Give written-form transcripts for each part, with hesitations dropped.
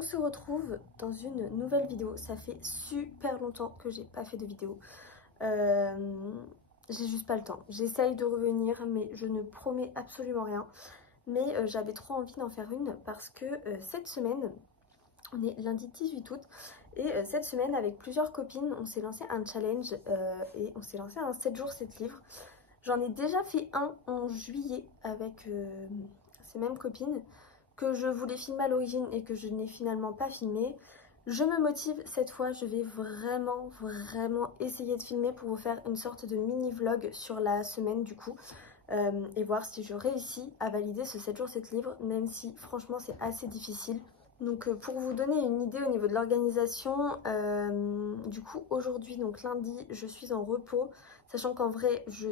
On se retrouve dans une nouvelle vidéo. Ça fait super longtemps que j'ai pas fait de vidéo. J'ai juste pas le temps. J'essaye de revenir mais je ne promets absolument rien. Mais j'avais trop envie d'en faire une parce que cette semaine, on est lundi 18 août. Et cette semaine, avec plusieurs copines, on s'est lancé un challenge et on s'est lancé un 7 jours 7 livres. J'en ai déjà fait un en juillet avec ces mêmes copines que je voulais filmer à l'origine et que je n'ai finalement pas filmé. Je me motive cette fois, je vais vraiment essayer de filmer pour vous faire une sorte de mini vlog sur la semaine du coup et voir si je réussis à valider ce 7 jours 7 livres, même si franchement c'est assez difficile. Donc pour vous donner une idée au niveau de l'organisation, du coup aujourd'hui, donc lundi, je suis en repos, sachant qu'en vrai je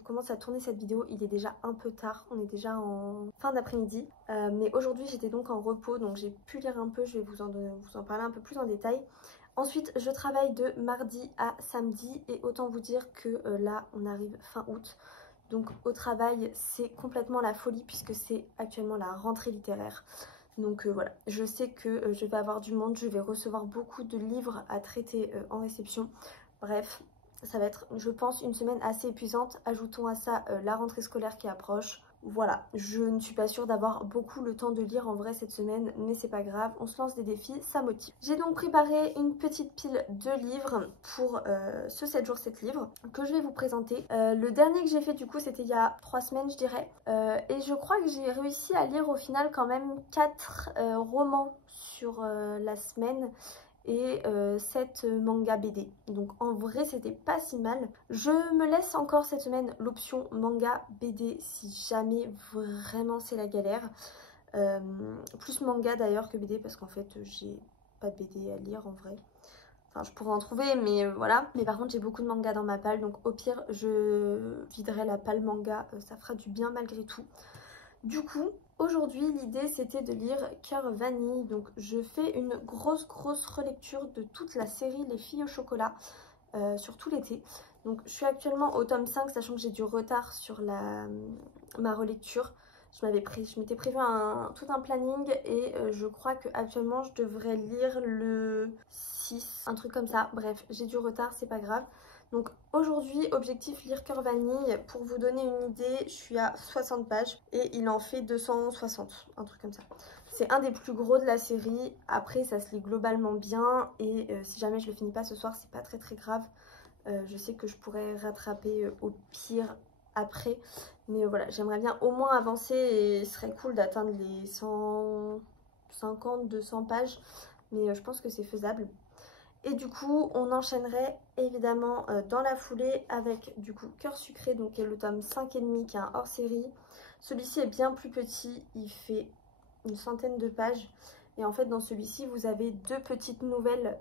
commence à tourner cette vidéo, il est déjà un peu tard, on est déjà en fin d'après-midi, mais aujourd'hui j'étais donc en repos, donc j'ai pu lire un peu, je vais vous en parler un peu plus en détail. Ensuite je travaille de mardi à samedi et autant vous dire que là on arrive fin août. Donc au travail c'est complètement la folie puisque c'est actuellement la rentrée littéraire. Donc voilà, je sais que je vais avoir du monde, je vais recevoir beaucoup de livres à traiter en réception. Bref, ça va être je pense une semaine assez épuisante. Ajoutons à ça la rentrée scolaire qui approche. Voilà, je ne suis pas sûre d'avoir beaucoup le temps de lire en vrai cette semaine, mais c'est pas grave, on se lance des défis, ça motive. J'ai donc préparé une petite pile de livres pour ce 7 jours 7 livres que je vais vous présenter. Le dernier que j'ai fait du coup c'était il y a 3 semaines je dirais, et je crois que j'ai réussi à lire au final quand même 4 romans sur la semaine et 7 mangas BD. Donc en vrai c'était pas si mal. Je me laisse encore cette semaine l'option manga BD si jamais vraiment c'est la galère. Plus manga d'ailleurs que BD parce qu'en fait j'ai pas de BD à lire en vrai. Enfin je pourrais en trouver mais voilà. Mais par contre j'ai beaucoup de mangas dans ma palle donc au pire je viderai la palle manga, ça fera du bien malgré tout. Du coup, aujourd'hui, l'idée c'était de lire Cœur Vanille. Donc, je fais une grosse relecture de toute la série Les Filles au chocolat sur tout l'été. Donc, je suis actuellement au tome 5, sachant que j'ai du retard sur ma relecture. Je m'étais prévu tout un planning et je crois qu'actuellement je devrais lire le 6, un truc comme ça. Bref, j'ai du retard, c'est pas grave. Donc aujourd'hui, objectif lire Cœur Vanille. Pour vous donner une idée, je suis à 60 pages et il en fait 260, un truc comme ça. C'est un des plus gros de la série. Après, ça se lit globalement bien et si jamais je le finis pas ce soir, c'est pas très grave. Je sais que je pourrais rattraper au pire après. Mais voilà, j'aimerais bien au moins avancer et ce serait cool d'atteindre les 150, 200 pages. Mais je pense que c'est faisable. Et du coup, on enchaînerait évidemment dans la foulée avec du coup Cœur Sucré, donc qui est le tome 5,5 qui est un hors-série. Celui-ci est bien plus petit, il fait une centaine de pages. Et en fait, dans celui-ci, vous avez 2 petites nouvelles.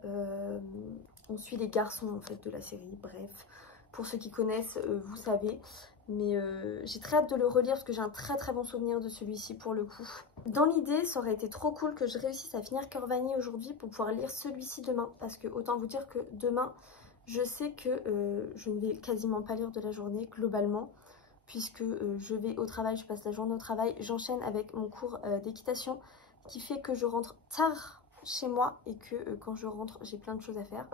On suit les garçons en fait de la série, bref. Pour ceux qui connaissent, vous savez. Mais j'ai très hâte de le relire parce que j'ai un très bon souvenir de celui-ci pour le coup. Dans l'idée, ça aurait été trop cool que je réussisse à finir Cœur Vanille aujourd'hui pour pouvoir lire celui-ci demain. Parce que autant vous dire que demain, je sais que je ne vais quasiment pas lire de la journée globalement. Puisque je vais au travail, je passe la journée au travail. J'enchaîne avec mon cours d'équitation qui fait que je rentre tard chez moi et que quand je rentre, j'ai plein de choses à faire.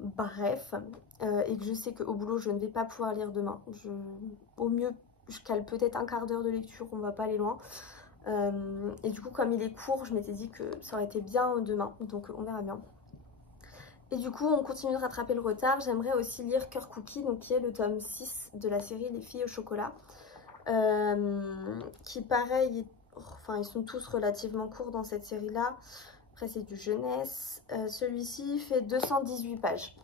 Bref, et que je sais qu'au boulot je ne vais pas pouvoir lire demain. Au mieux je cale peut-être un quart d'heure de lecture, on va pas aller loin. Et du coup comme il est court, je m'étais dit que ça aurait été bien demain, donc on verra bien. Et du coup on continue de rattraper le retard. J'aimerais aussi lire Cœur Cookie, donc qui est le tome 6 de la série Les Filles au chocolat. Qui pareil, enfin ils sont tous relativement courts dans cette série là. Après c'est du jeunesse. Celui-ci fait 218 pages.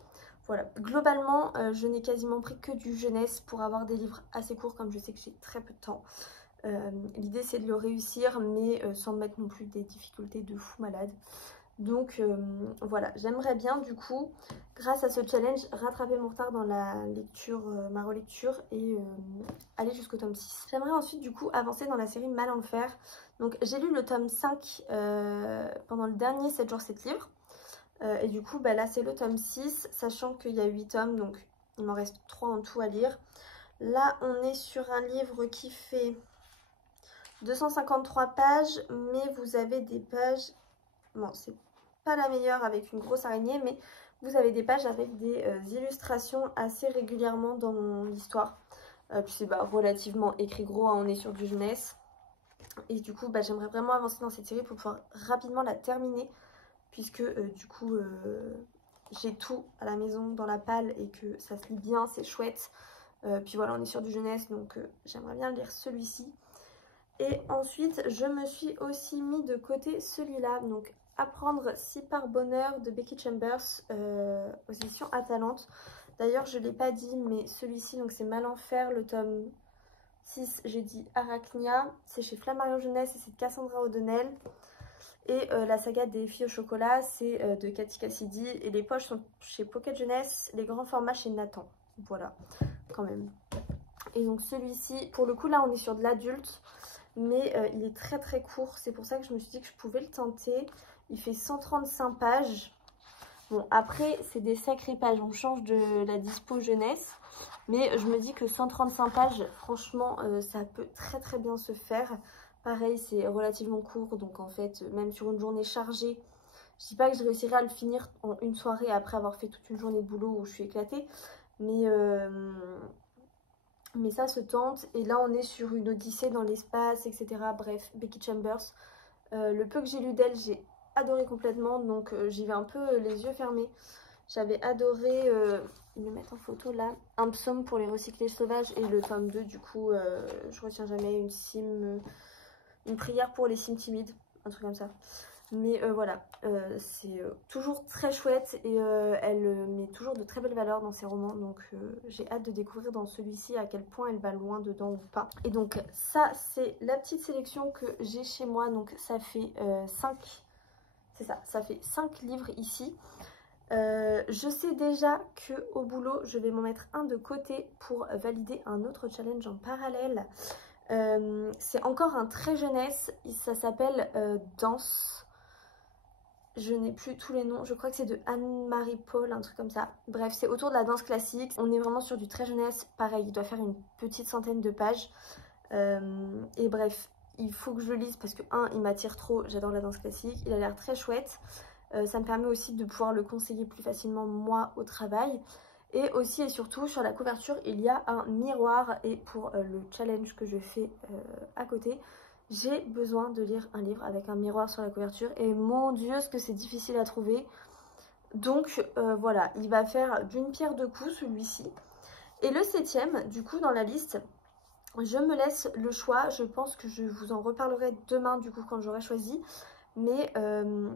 Voilà, globalement je n'ai quasiment pris que du jeunesse pour avoir des livres assez courts comme je sais que j'ai très peu de temps. L'idée c'est de le réussir mais sans mettre non plus des difficultés de fou malade. Donc voilà, j'aimerais bien du coup, grâce à ce challenge, rattraper mon retard dans la lecture, ma relecture et aller jusqu'au tome 6. J'aimerais ensuite du coup avancer dans la série Mal en Fer. Donc j'ai lu le tome 5 pendant le dernier 7 jours 7 livres. Et du coup bah, là c'est le tome 6, sachant qu'il y a 8 tomes, donc il m'en reste 3 en tout à lire. Là on est sur un livre qui fait 253 pages, mais vous avez des pages... Bon, c'est pas la meilleure avec une grosse araignée, mais vous avez des pages avec des illustrations assez régulièrement dans l'histoire. Puis c'est relativement écrit gros, hein, on est sur du jeunesse. Et du coup, j'aimerais vraiment avancer dans cette série pour pouvoir rapidement la terminer. Puisque du coup, j'ai tout à la maison dans la palle et que ça se lit bien, c'est chouette. Puis voilà, on est sur du jeunesse, donc j'aimerais bien lire celui-ci. Et ensuite, je me suis aussi mis de côté celui-là. Donc, Apprendre si par bonheur de Becky Chambers aux éditions Atalante. D'ailleurs, je ne l'ai pas dit, mais celui-ci, donc c'est Malenfer, le tome 6, j'ai dit Arachnia. C'est chez Flammarion Jeunesse et c'est de Cassandra O'Donnell. Et la saga des filles au chocolat, c'est de Cathy Cassidy. Et les poches sont chez Pocket Jeunesse, les grands formats chez Nathan. Voilà, quand même. Et donc celui-ci, pour le coup, là, on est sur de l'adulte. Mais il est très très court. C'est pour ça que je me suis dit que je pouvais le tenter. Il fait 135 pages. Bon, après, c'est des sacrées pages. On change de la dispo jeunesse. Mais je me dis que 135 pages, franchement, ça peut très très bien se faire. Pareil, c'est relativement court. Donc en fait, même sur une journée chargée, je dis pas que je réussirai à le finir en une soirée après avoir fait toute une journée de boulot où je suis éclatée. Mais ça se tente. Et là, on est sur une odyssée dans l'espace, etc. Bref, Becky Chambers. Le peu que j'ai lu d'elle, j'ai adoré complètement. Donc, j'y vais un peu les yeux fermés. J'avais adoré, ils me mettent en photo là, Un psaume pour les recyclés sauvages. Et le tome 2, du coup, je retiens jamais, une prière pour les cimes timides. Un truc comme ça. Mais voilà, c'est toujours très chouette et elle met toujours de très belles valeurs dans ses romans. Donc j'ai hâte de découvrir dans celui-ci à quel point elle va loin dedans ou pas. Et donc ça, c'est la petite sélection que j'ai chez moi. Donc ça fait 5, c'est ça, ça fait 5 livres ici. Je sais déjà qu'au boulot, je vais m'en mettre un de côté pour valider un autre challenge en parallèle. C'est encore un très jeunesse, ça s'appelle Danse. Je n'ai plus tous les noms, je crois que c'est de Anne-Marie Paul, un truc comme ça. Bref, c'est autour de la danse classique. On est vraiment sur du très jeunesse. Pareil, il doit faire une petite centaine de pages. Et bref, il faut que je le lise parce que, il m'attire trop. J'adore la danse classique. Il a l'air très chouette. Ça me permet aussi de pouvoir le conseiller plus facilement, moi, au travail. Et aussi et surtout, sur la couverture, il y a un miroir. Et pour le challenge que je fais à côté, j'ai besoin de lire un livre avec un miroir sur la couverture et mon dieu ce que c'est difficile à trouver. Donc voilà, il va faire d'une pierre deux coups celui-ci. Et le 7e, du coup dans la liste, je me laisse le choix. Je pense que je vous en reparlerai demain du coup quand j'aurai choisi. Mais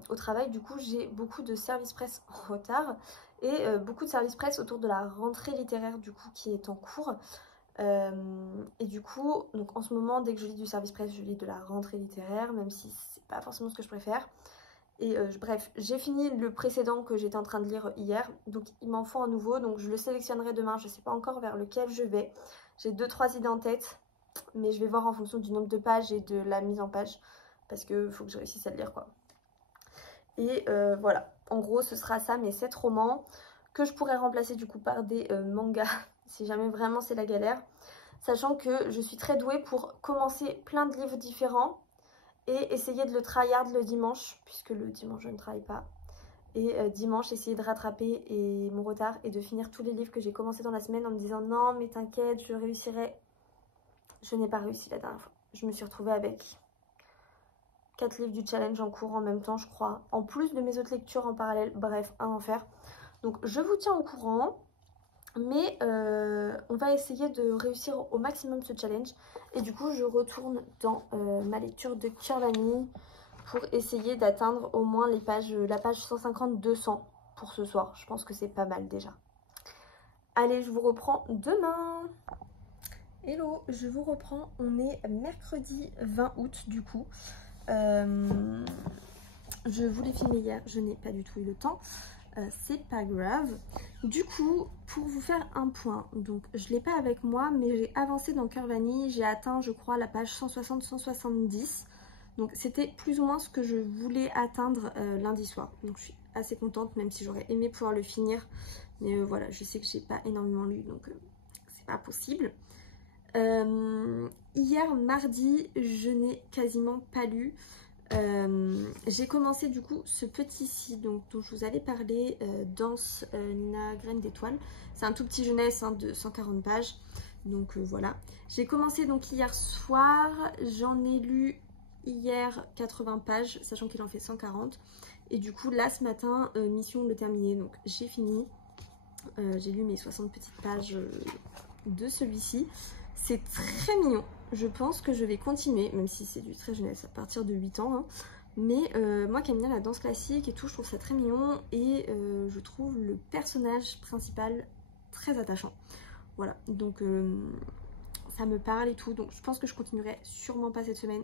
au travail du coup j'ai beaucoup de services presse en retard et beaucoup de services presse autour de la rentrée littéraire du coup qui est en cours. Et du coup, donc en ce moment, dès que je lis du service presse, je lis de la rentrée littéraire, même si c'est pas forcément ce que je préfère. Et bref, j'ai fini le précédent que j'étais en train de lire hier, donc il m'en faut un nouveau, donc je le sélectionnerai demain. Je sais pas encore vers lequel je vais. J'ai 2-3 idées en tête, mais je vais voir en fonction du nombre de pages et de la mise en page, parce que faut que je réussisse à le lire quoi. Et voilà, en gros ce sera ça, mes 7 romans, que je pourrais remplacer du coup par des mangas, si jamais vraiment c'est la galère. Sachant que je suis très douée pour commencer plein de livres différents et essayer de le tryhard le dimanche, puisque le dimanche je ne travaille pas. Et dimanche essayer de rattraper mon retard et de finir tous les livres que j'ai commencé dans la semaine en me disant non mais t'inquiète, je réussirai. Je n'ai pas réussi la dernière fois. Je me suis retrouvée avec 4 livres du challenge en cours en même temps je crois, en plus de mes autres lectures en parallèle. Bref, un enfer. Donc je vous tiens au courant. Mais on va essayer de réussir au maximum ce challenge. Et du coup, je retourne dans ma lecture de Cœur Vanille pour essayer d'atteindre au moins la page 150-200 pour ce soir. Je pense que c'est pas mal déjà. Allez, je vous reprends demain. Hello, je vous reprends. On est mercredi 20 août du coup. Je voulais filmer hier, je n'ai pas du tout eu le temps. C'est pas grave. Du coup, pour vous faire un point, donc je l'ai pas avec moi, mais j'ai avancé dans Cœur Vanille. J'ai atteint, je crois, la page 160-170. Donc c'était plus ou moins ce que je voulais atteindre lundi soir. Donc je suis assez contente, même si j'aurais aimé pouvoir le finir. Mais voilà, je sais que j'ai pas énormément lu, donc c'est pas possible. Hier mardi, je n'ai quasiment pas lu. J'ai commencé du coup ce petit-ci dont je vous allais parler, Danse Nina Graine d'étoile. C'est un tout petit jeunesse hein, de 140 pages. Donc voilà. J'ai commencé donc hier soir. J'en ai lu hier 80 pages, sachant qu'il en fait 140. Et du coup là ce matin, mission de le terminer. Donc j'ai fini. J'ai lu mes 60 petites pages de celui-ci. C'est très mignon. Je pense que je vais continuer, même si c'est du très jeunesse, à partir de 8 ans. Hein. Mais moi qui aime bien la danse classique et tout, je trouve ça très mignon. Et je trouve le personnage principal très attachant. Voilà, donc ça me parle et tout. Donc je pense que je continuerai sûrement pas cette semaine.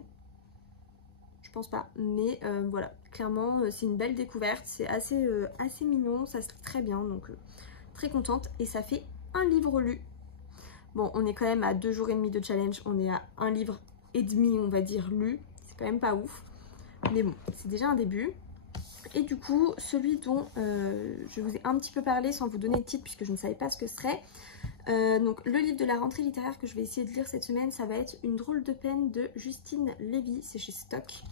Je pense pas. Mais voilà, clairement, c'est une belle découverte. C'est assez mignon, ça se lit très bien. Donc très contente. Et ça fait un livre lu. Bon, on est quand même à 2 jours et demi de challenge. On est à un livre et demi, on va dire, lu. C'est quand même pas ouf. Mais bon, c'est déjà un début. Et du coup, celui dont je vous ai un petit peu parlé sans vous donner le titre puisque je ne savais pas ce que ce serait. Donc, le livre de la rentrée littéraire que je vais essayer de lire cette semaine, ça va être Une drôle de peine de Justine Lévy. C'est chez Stock.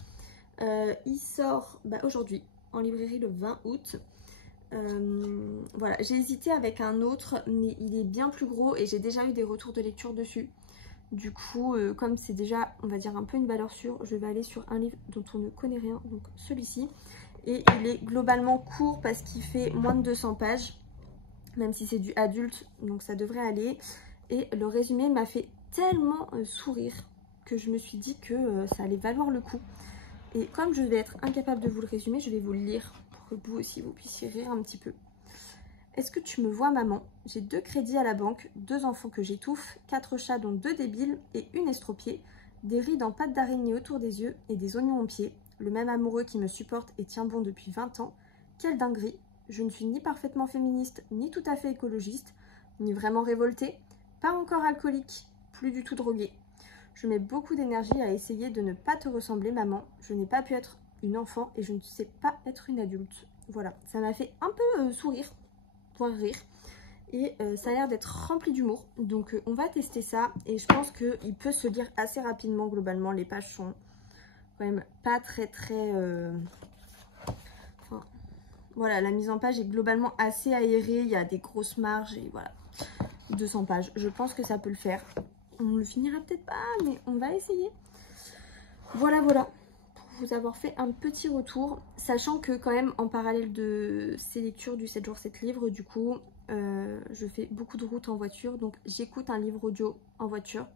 Il sort aujourd'hui en librairie le 20 août. Voilà, j'ai hésité avec un autre mais il est bien plus gros et j'ai déjà eu des retours de lecture dessus. Du coup comme c'est déjà on va dire un peu une valeur sûre, je vais aller sur un livre dont on ne connaît rien, donc celui-ci. Et il est globalement court parce qu'il fait moins de 200 pages, même si c'est du adulte, donc ça devrait aller. Et le résumé m'a fait tellement sourire que je me suis dit que ça allait valoir le coup. Et comme je vais être incapable de vous le résumer, je vais vous le lire pour que vous aussi vous puissiez rire un petit peu. Est-ce que tu me vois maman? J'ai 2 crédits à la banque, 2 enfants que j'étouffe, 4 chats dont 2 débiles et une estropiée, des rides en pâte d'araignée autour des yeux et des oignons aux pieds, le même amoureux qui me supporte et tient bon depuis 20 ans. Quelle dinguerie! Je ne suis ni parfaitement féministe, ni tout à fait écologiste, ni vraiment révoltée, pas encore alcoolique, plus du tout droguée. Je mets beaucoup d'énergie à essayer de ne pas te ressembler, maman. Je n'ai pas pu être une enfant et je ne sais pas être une adulte. Voilà, ça m'a fait un peu sourire, voire rire. Et ça a l'air d'être rempli d'humour. Donc on va tester ça. Et je pense qu'il peut se lire assez rapidement globalement. Les pages sont quand même pas très... Enfin, voilà, la mise en page est globalement assez aérée. Il y a des grosses marges et voilà. 200 pages. Je pense que ça peut le faire. On le finira peut-être pas, mais on va essayer. Voilà, voilà. Pour vous avoir fait un petit retour. Sachant que quand même, en parallèle de ces lectures du 7 jours 7 livres, du coup, je fais beaucoup de routes en voiture. Donc j'écoute un livre audio en voiture.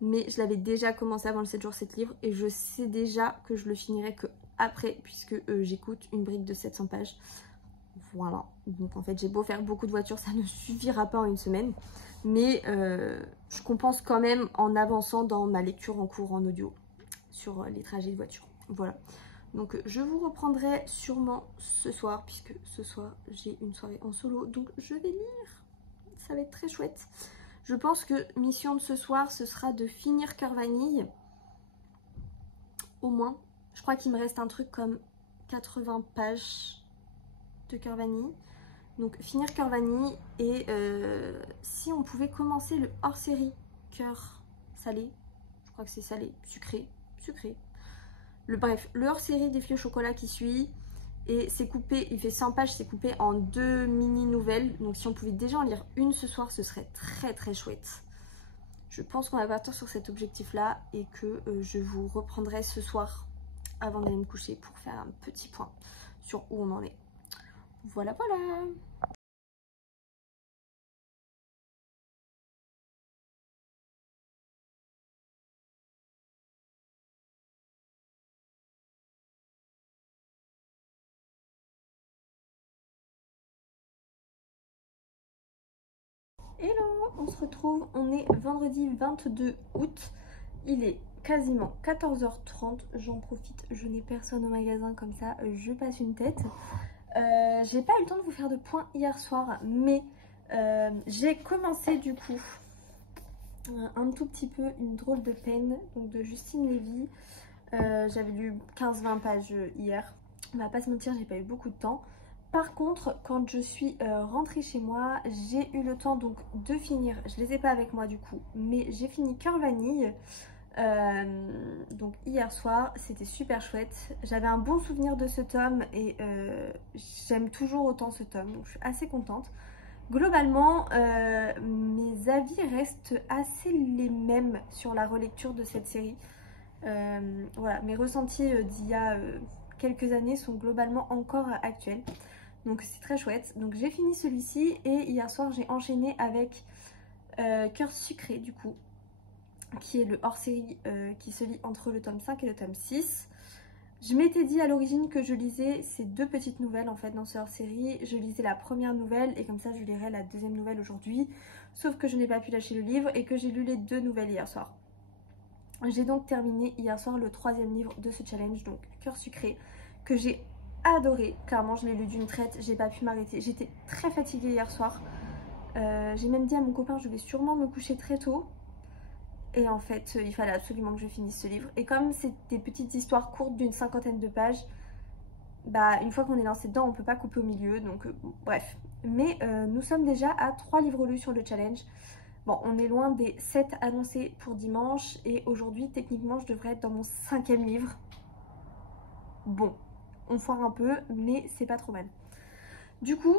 Mais je l'avais déjà commencé avant le 7 jours 7 livres. Et je sais déjà que je le finirai que après, puisque j'écoute une brique de 700 pages. Voilà. Donc en fait, j'ai beau faire beaucoup de voitures, ça ne suffira pas en une semaine. Mais je compense quand même en avançant dans ma lecture en cours en audio sur les trajets de voiture. Voilà. Donc je vous reprendrai sûrement ce soir, puisque ce soir j'ai une soirée en solo. Donc je vais lire. Ça va être très chouette. Je pense que mission de ce soir, ce sera de finir Cœur Vanille. Au moins. Je crois qu'il me reste un truc comme 80 pages de Cœur Vanille. Donc finir Cœur Vanille et si on pouvait commencer le hors-série Cœur Salé, je crois que c'est salé, sucré, bref, le hors-série des filles au chocolat qui suit et c'est coupé, il fait 100 pages, c'est coupé en 2 mini-nouvelles, donc si on pouvait déjà en lire une ce soir, ce serait très très chouette. Je pense qu'on va partir sur cet objectif-là et que je vous reprendrai ce soir avant d'aller me coucher pour faire un petit point sur où on en est. Voilà, voilà. Hello, on se retrouve, on est vendredi 22 août, il est quasiment 14h30, j'en profite, je n'ai personne au magasin comme ça, je passe une tête. J'ai pas eu le temps de vous faire de point hier soir, mais j'ai commencé du coup un tout petit peu Une drôle de peine, donc de Justine Lévy. J'avais lu 15-20 pages hier, on va pas se mentir, j'ai pas eu beaucoup de temps. Par contre, quand je suis rentrée chez moi, j'ai eu le temps donc de finir, je les ai pas avec moi du coup, mais j'ai fini Cœur Vanille. Donc hier soir, c'était super chouette. J'avais un bon souvenir de ce tome et j'aime toujours autant ce tome, donc je suis assez contente. Globalement, mes avis restent assez les mêmes sur la relecture de cette série. Voilà, mes ressentis d'il y a quelques années sont globalement encore actuels. Donc c'est très chouette. Donc j'ai fini celui-ci et hier soir j'ai enchaîné avec Cœur Sucré du coup, qui est le hors-série qui se lit entre le tome 5 et le tome 6. Je m'étais dit à l'origine que je lisais ces 2 petites nouvelles en fait dans ce hors-série. Je lisais la première nouvelle et comme ça je lirai la deuxième nouvelle aujourd'hui. Sauf que je n'ai pas pu lâcher le livre et que j'ai lu les 2 nouvelles hier soir. J'ai donc terminé hier soir le 3e livre de ce challenge, donc Cœur Sucré, que j'ai adoré. Clairement je l'ai lu d'une traite, j'ai pas pu m'arrêter. J'étais très fatiguée hier soir. J'ai même dit à mon copain je vais sûrement me coucher très tôt. Et en fait, il fallait absolument que je finisse ce livre. Et comme c'est des petites histoires courtes d'une 50aine de pages, bah une fois qu'on est lancé dedans, on peut pas couper au milieu. Donc bon, bref. Mais nous sommes déjà à 3 livres lus sur le challenge. Bon, on est loin des 7 annoncés pour dimanche. Et aujourd'hui, techniquement, je devrais être dans mon 5e livre. Bon, on foire un peu, mais c'est pas trop mal. Du coup,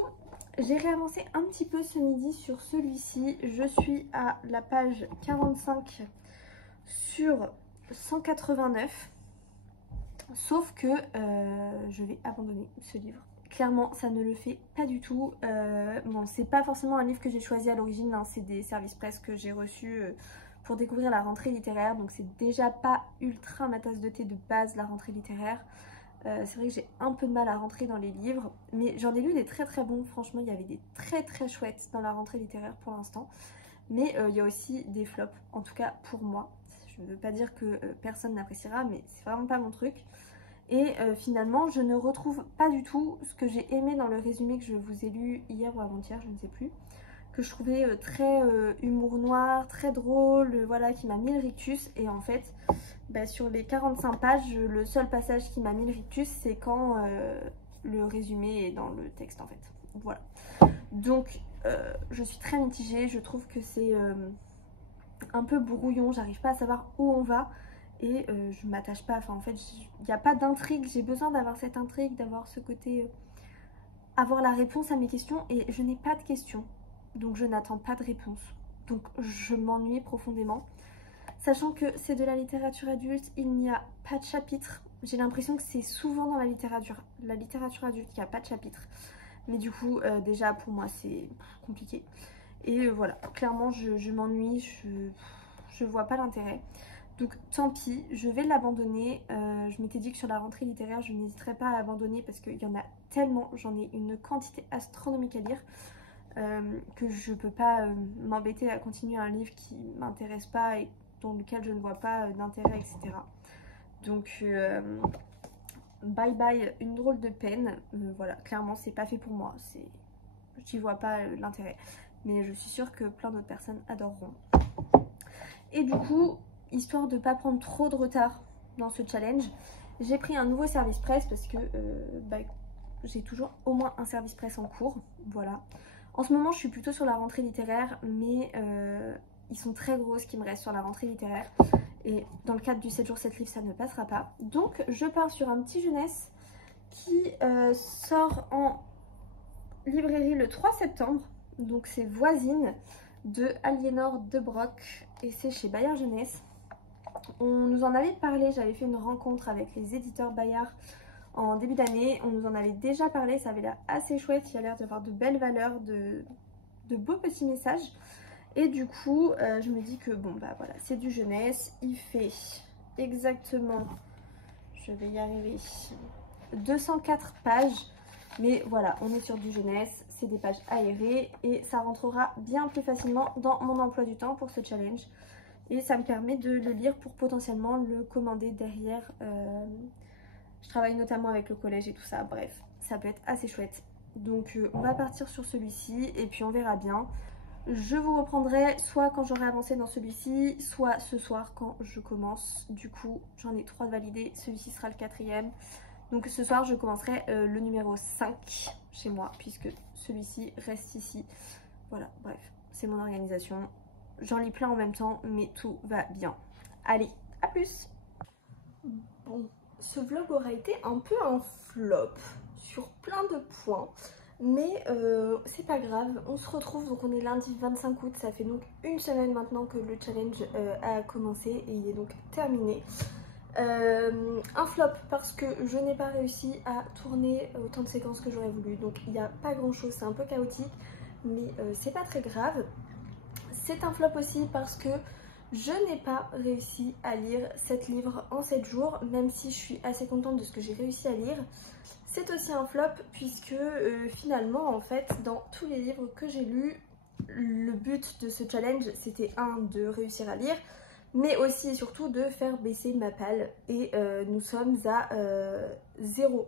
j'ai réavancé un petit peu ce midi sur celui-ci. Je suis à la page 45 sur 189. Sauf que je vais abandonner ce livre. Clairement, ça ne le fait pas du tout. Bon, c'est pas forcément un livre que j'ai choisi à l'origine, hein, c'est des services presse que j'ai reçus pour découvrir la rentrée littéraire. Donc c'est déjà pas ultra ma tasse de thé de base, la rentrée littéraire. C'est vrai que j'ai un peu de mal à rentrer dans les livres, mais j'en ai lu des très très bons. Franchement, il y avait des très très chouettes dans la rentrée littéraire pour l'instant. Mais il y a aussi des flops, en tout cas pour moi. Je ne veux pas dire que personne n'appréciera, mais c'est vraiment pas mon truc. Et finalement, je ne retrouve pas du tout ce que j'ai aimé dans le résumé que je vous ai lu hier ou avant-hier, je ne sais plus. Que je trouvais très humour noir, très drôle, voilà, qui m'a mis le rictus. Et en fait, bah, sur les 45 pages, le seul passage qui m'a mis le rictus, c'est quand le résumé est dans le texte en fait. Voilà. Donc, je suis très mitigée, je trouve que c'est un peu brouillon, j'arrive pas à savoir où on va. Et je m'attache pas, enfin en fait, il n'y a pas d'intrigue, j'ai besoin d'avoir cette intrigue, d'avoir ce côté... avoir la réponse à mes questions, et je n'ai pas de questions. Donc je n'attends pas de réponse. Donc je m'ennuie profondément. Sachant que c'est de la littérature adulte, il n'y a pas de chapitre. J'ai l'impression que c'est souvent dans la littérature adulte qu'il n'y a pas de chapitre. Mais du coup, déjà pour moi c'est compliqué. Et voilà, clairement je m'ennuie, je vois pas l'intérêt. Donc tant pis, je vais l'abandonner. Je m'étais dit que sur la rentrée littéraire, je n'hésiterais pas à abandonner parce qu'il y en a tellement, j'en ai une quantité astronomique à lire. Que je peux pas m'embêter à continuer un livre qui m'intéresse pas et dans lequel je ne vois pas d'intérêt, etc. Donc bye bye, une drôle de peine. Voilà, clairement c'est pas fait pour moi, j'y vois pas l'intérêt, mais je suis sûre que plein d'autres personnes adoreront. Et du coup, histoire de pas prendre trop de retard dans ce challenge, j'ai pris un nouveau service presse parce que j'ai toujours au moins un service presse en cours, voilà. En ce moment, je suis plutôt sur la rentrée littéraire, mais ils sont très gros ce qui me reste sur la rentrée littéraire. Et dans le cadre du 7 jours 7 livres, ça ne passera pas. Donc, je pars sur un petit jeunesse qui sort en librairie le 3 septembre. Donc, c'est Voisine de Aliénor de Broc et c'est chez Bayard Jeunesse. On nous en avait parlé, j'avais fait une rencontre avec les éditeurs Bayard en début d'année, on nous en avait déjà parlé, ça avait l'air assez chouette, il y a l'air d'avoir de belles valeurs, de beaux petits messages. Et du coup, je me dis que bon bah voilà, c'est du jeunesse, il fait exactement, je vais y arriver, 204 pages. Mais voilà, on est sur du jeunesse, c'est des pages aérées et ça rentrera bien plus facilement dans mon emploi du temps pour ce challenge. Et ça me permet de le lire pour potentiellement le commander derrière. Je travaille notamment avec le collège et tout ça, bref, ça peut être assez chouette. Donc on va partir sur celui-ci et puis on verra bien. Je vous reprendrai soit quand j'aurai avancé dans celui-ci, soit ce soir quand je commence. Du coup, j'en ai 3 de validés, celui-ci sera le 4e. Donc ce soir, je commencerai le numéro 5. chez moi puisque celui-ci reste ici. Voilà, bref, c'est mon organisation. J'en lis plein en même temps, mais tout va bien. Allez, à plus! Bon, ce vlog aura été un peu un flop sur plein de points. Mais c'est pas grave, on se retrouve, donc on est lundi 25 août, ça fait donc une semaine maintenant que le challenge a commencé et il est donc terminé. Un flop parce que je n'ai pas réussi à tourner autant de séquences que j'aurais voulu, donc il n'y a pas grand chose, c'est un peu chaotique, mais c'est pas très grave. C'est un flop aussi parce que je n'ai pas réussi à lire 7 livres en 7 jours, même si je suis assez contente de ce que j'ai réussi à lire. C'est aussi un flop puisque finalement en fait dans tous les livres que j'ai lus, le but de ce challenge c'était de réussir à lire, mais aussi et surtout de faire baisser ma palle et nous sommes à 0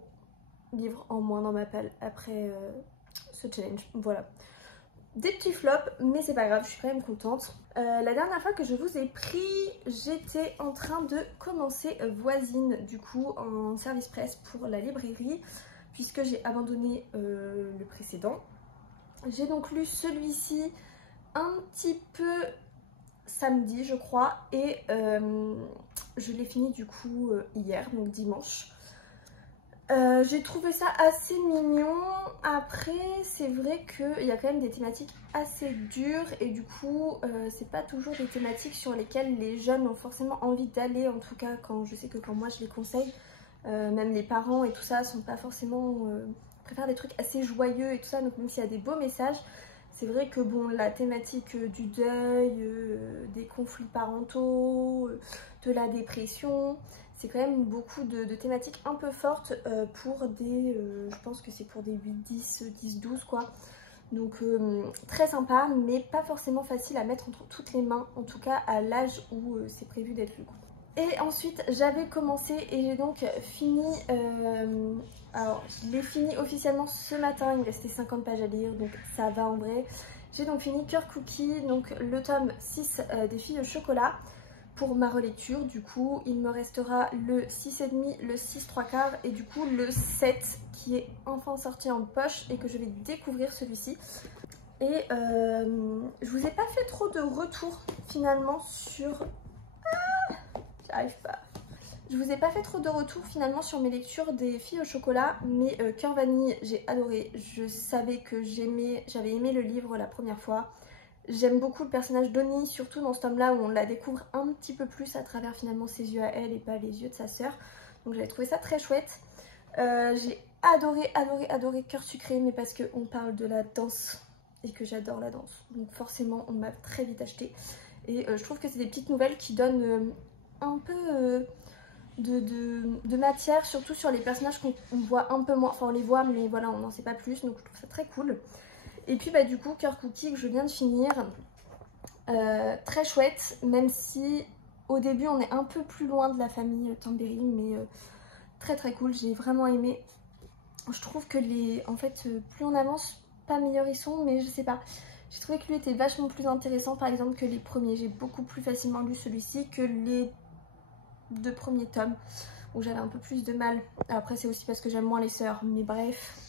livre en moins dans ma palle après ce challenge. Voilà. Des petits flops, mais c'est pas grave, je suis quand même contente. La dernière fois que je vous ai pris, j'étais en train de commencer Voisine, du coup, en service presse pour la librairie, puisque j'ai abandonné le précédent. J'ai donc lu celui-ci un petit peu samedi, je crois, et je l'ai fini du coup hier, donc dimanche. J'ai trouvé ça assez mignon. Après c'est vrai qu'il y a quand même des thématiques assez dures et du coup c'est pas toujours des thématiques sur lesquelles les jeunes ont forcément envie d'aller, en tout cas quand je sais que quand moi je les conseille, même les parents et tout ça sont pas forcément préfèrent des trucs assez joyeux et tout ça, donc même s'il y a des beaux messages, c'est vrai que bon, la thématique du deuil, des conflits parentaux, de la dépression, c'est quand même beaucoup de thématiques un peu fortes pour des, je pense que c'est pour des 8, 10, 10, 12 quoi. Donc très sympa, mais pas forcément facile à mettre entre toutes les mains, en tout cas à l'âge où c'est prévu d'être lu. Et ensuite j'avais commencé et j'ai donc fini, alors je l'ai fini officiellement ce matin, il me restait 50 pages à lire donc ça va en vrai. J'ai donc fini Cœur Cookie, donc le tome 6 des filles au chocolat. Pour ma relecture, du coup, il me restera le 6,5, le 6 3/4 et du coup le 7 qui est enfin sorti en poche et que je vais découvrir celui-ci. Et je vous ai pas fait trop de retours finalement sur... j'arrive pas. Je vous ai pas fait trop de retours finalement sur mes lectures des filles au chocolat, mais Cœur Vanille, j'ai adoré. Je savais que j'avais aimé le livre la première fois. J'aime beaucoup le personnage d'Oni, surtout dans ce tome-là où on la découvre un petit peu plus à travers finalement ses yeux à elle et pas les yeux de sa sœur. Donc j'avais trouvé ça très chouette. J'ai adoré Cœur Sucré, mais parce qu'on parle de la danse et que j'adore la danse. Donc forcément on m'a très vite acheté. Et je trouve que c'est des petites nouvelles qui donnent un peu de matière, surtout sur les personnages qu'on voit un peu moins. Enfin on les voit mais voilà, on n'en sait pas plus, donc je trouve ça très cool. Et puis bah du coup Cœur Cookie que je viens de finir, très chouette, même si au début on est un peu plus loin de la famille Tambérine, mais très cool, j'ai vraiment aimé. Je trouve que en fait plus on avance, pas meilleurs ils sont, mais je sais pas, j'ai trouvé que lui était vachement plus intéressant par exemple que les premiers. J'ai beaucoup plus facilement lu celui-ci que les 2 premiers tomes où j'avais un peu plus de mal. Après c'est aussi parce que j'aime moins les sœurs, mais bref.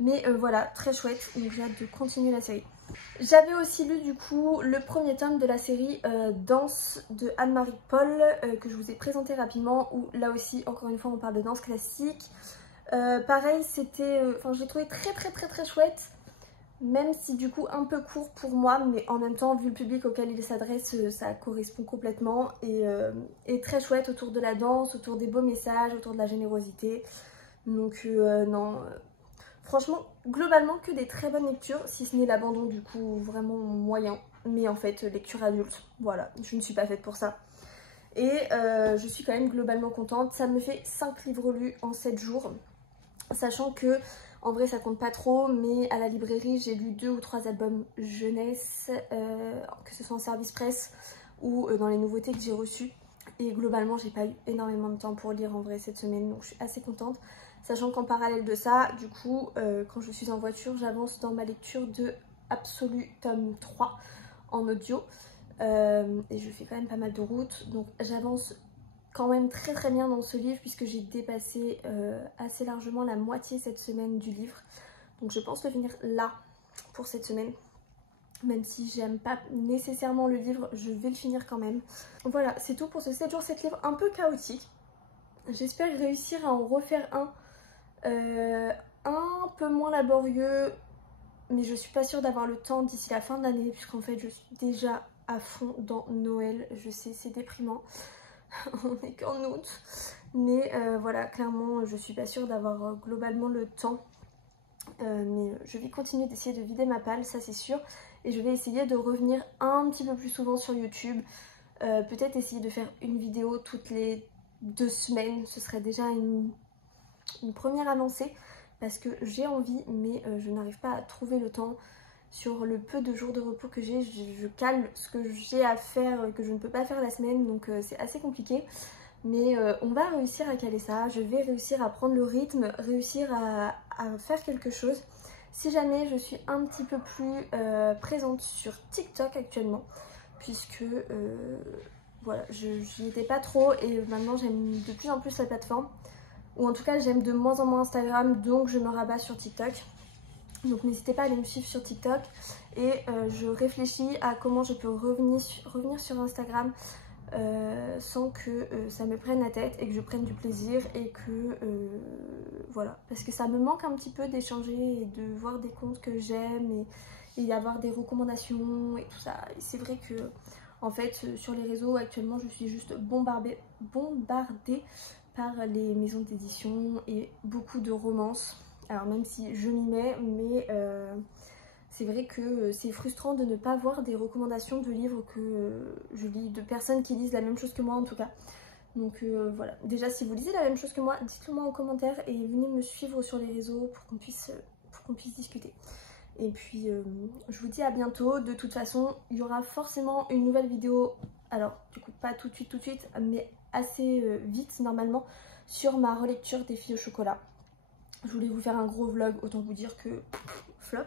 Mais voilà, très chouette, donc j'ai hâte de continuer la série. J'avais aussi lu du coup le premier tome de la série Danse de Anne-Marie Paul, que je vous ai présenté rapidement, où là aussi, encore une fois, on parle de danse classique. Pareil, c'était, enfin je l'ai trouvé très chouette, même si du coup un peu court pour moi, mais en même temps, vu le public auquel il s'adresse, ça correspond complètement, et très chouette autour de la danse, autour des beaux messages, autour de la générosité. Donc non... franchement, globalement que des très bonnes lectures, si ce n'est l'abandon du coup vraiment moyen. Mais en fait, lecture adulte, voilà, je ne suis pas faite pour ça. Et je suis quand même globalement contente. Ça me fait 5 livres lus en 7 jours. Sachant que, en vrai ça compte pas trop, mais à la librairie j'ai lu 2 ou 3 albums jeunesse, que ce soit en service presse ou dans les nouveautés que j'ai reçues. Et globalement j'ai pas eu énormément de temps pour lire en vrai cette semaine, donc je suis assez contente. Sachant qu'en parallèle de ça, du coup, quand je suis en voiture, j'avance dans ma lecture de Absolu tome 3 en audio. Et je fais quand même pas mal de route, donc j'avance quand même très bien dans ce livre puisque j'ai dépassé assez largement la moitié cette semaine du livre. Donc je pense le finir là pour cette semaine. Même si j'aime pas nécessairement le livre, je vais le finir quand même. Voilà, c'est tout pour ce 7 jours 7 livres un peu chaotique. J'espère réussir à en refaire un peu moins laborieux, mais je suis pas sûre d'avoir le temps d'ici la fin de l'année, puisqu'en fait je suis déjà à fond dans Noël. Je sais, c'est déprimant, on est qu'en août, mais voilà, clairement je suis pas sûre d'avoir globalement le temps. Mais je vais continuer d'essayer de vider ma palle, ça c'est sûr, et je vais essayer de revenir un petit peu plus souvent sur YouTube. Peut-être essayer de faire une vidéo toutes les 2 semaines, ce serait déjà une première avancée, parce que j'ai envie, mais je n'arrive pas à trouver le temps. Sur le peu de jours de repos que j'ai, je cale ce que j'ai à faire, que je ne peux pas faire la semaine, donc c'est assez compliqué. Mais on va réussir à caler ça, je vais réussir à prendre le rythme, réussir à faire quelque chose. Si jamais je suis un petit peu plus présente sur TikTok actuellement, puisque voilà, j'y étais pas trop et maintenant j'aime de plus en plus la plateforme. Ou en tout cas j'aime de moins en moins Instagram, donc je me rabats sur TikTok. Donc n'hésitez pas à aller me suivre sur TikTok. Et je réfléchis à comment je peux revenir sur Instagram sans que ça me prenne la tête et que je prenne du plaisir et que voilà, parce que ça me manque un petit peu d'échanger et de voir des comptes que j'aime et d'avoir des recommandations et tout ça. Et c'est vrai que en fait sur les réseaux actuellement je suis juste bombardée par les maisons d'édition et beaucoup de romances. Alors même si je m'y mets, mais c'est vrai que c'est frustrant de ne pas voir des recommandations de livres que je lis, de personnes qui lisent la même chose que moi en tout cas. Donc voilà, déjà si vous lisez la même chose que moi, dites-le moi en commentaire et venez me suivre sur les réseaux pour qu'on puisse discuter. Et puis je vous dis à bientôt. De toute façon, il y aura forcément une nouvelle vidéo, alors du coup pas tout de suite, mais assez vite normalement, sur ma relecture des filles au chocolat. Je voulais vous faire un gros vlog, autant vous dire que flop.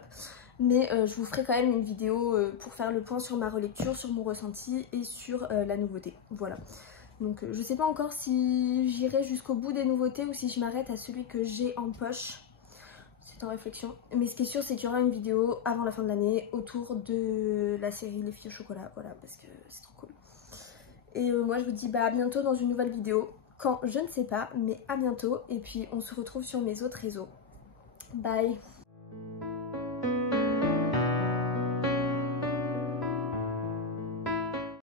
Mais je vous ferai quand même une vidéo pour faire le point sur ma relecture, sur mon ressenti et sur la nouveauté. Voilà. Donc je sais pas encore si j'irai jusqu'au bout des nouveautés ou si je m'arrête à celui que j'ai en poche. C'est en réflexion. Mais ce qui est sûr, c'est qu'il y aura une vidéo avant la fin de l'année autour de la série Les filles au chocolat. Voilà, parce que c'est trop cool. Et moi je vous dis à bientôt dans une nouvelle vidéo. Quand, je ne sais pas, mais à bientôt. Et puis on se retrouve sur mes autres réseaux. Bye!